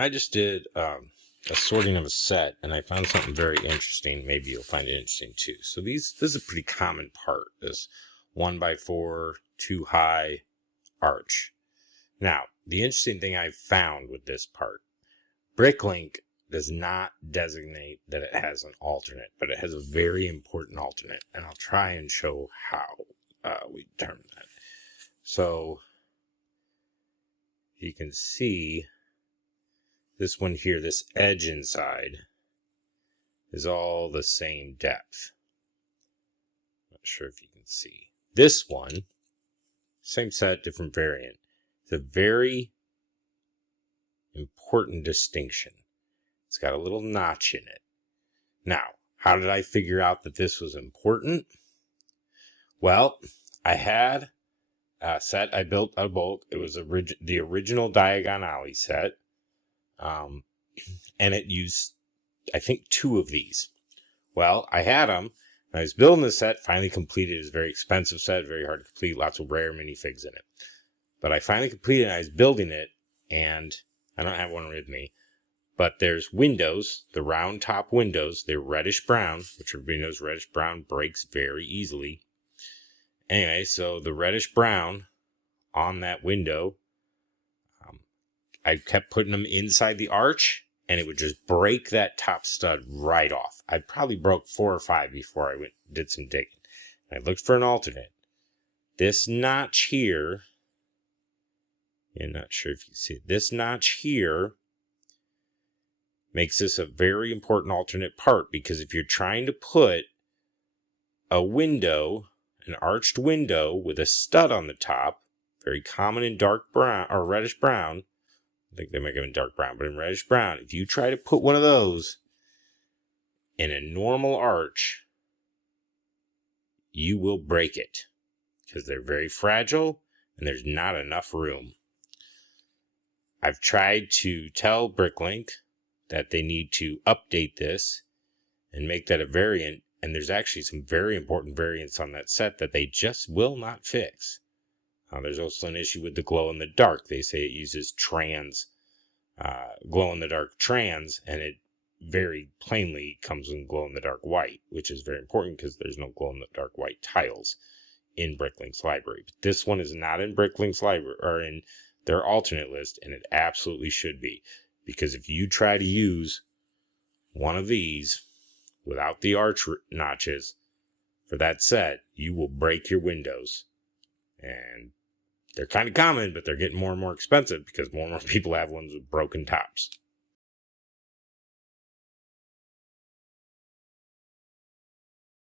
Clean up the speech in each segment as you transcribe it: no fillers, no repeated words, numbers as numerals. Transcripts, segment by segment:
I just did a sorting of a set, and I found something very interesting. Maybe you'll find it interesting too. So this is a pretty common part, this 1x4, 2-high arch. Now, the interesting thing I found with this part, Bricklink does not designate that it has an alternate, but it has a very important alternate, and I'll try and show how we determine that. So you can see this one here, this edge inside, is all the same depth. Not sure if you can see. This one, same set, different variant. It's a very important distinction. It's got a little notch in it. Now, how did I figure out that this was important? Well, I had a set I built out of bulk. It was the original Diagon Alley set. And it used, I think, 2 of these. Well, I had them, and I was building the set, finally completed. It was a very expensive set, very hard to complete, lots of rare minifigs in it. But I finally completed it, and I was building it, and I don't have one with me, but there's windows, the round top windows, they're reddish brown, which everybody knows reddish brown breaks very easily. Anyway, so the reddish brown on that window, I kept putting them inside the arch, and it would just break that top stud right off. I probably broke 4 or 5 before I did some digging. I looked for an alternate. This notch here, I'm not sure if you see it, this notch here makes this a very important alternate part, because if you're trying to put a window, an arched window with a stud on the top, very common in dark brown or reddish brown, I think they make them in dark brown, but in reddish brown, if you try to put one of those in a normal arch, you will break it, because they're very fragile and there's not enough room. I've tried to tell Bricklink that they need to update this and make that a variant, and there's actually some very important variants on that set that they just will not fix. There's also an issue with the glow in the dark. They say it uses glow in the dark trans, and it very plainly comes in glow in the dark white, which is very important because there's no glow in the dark white tiles in Bricklink's library. But this one is not in Bricklink's library or in their alternate list, and it absolutely should be, because if you try to use one of these without the arch notches for that set, you will break your windows. And they're kind of common, but they're getting more and more expensive because more and more people have ones with broken tops.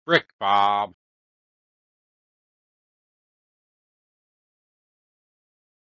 Brick Bob.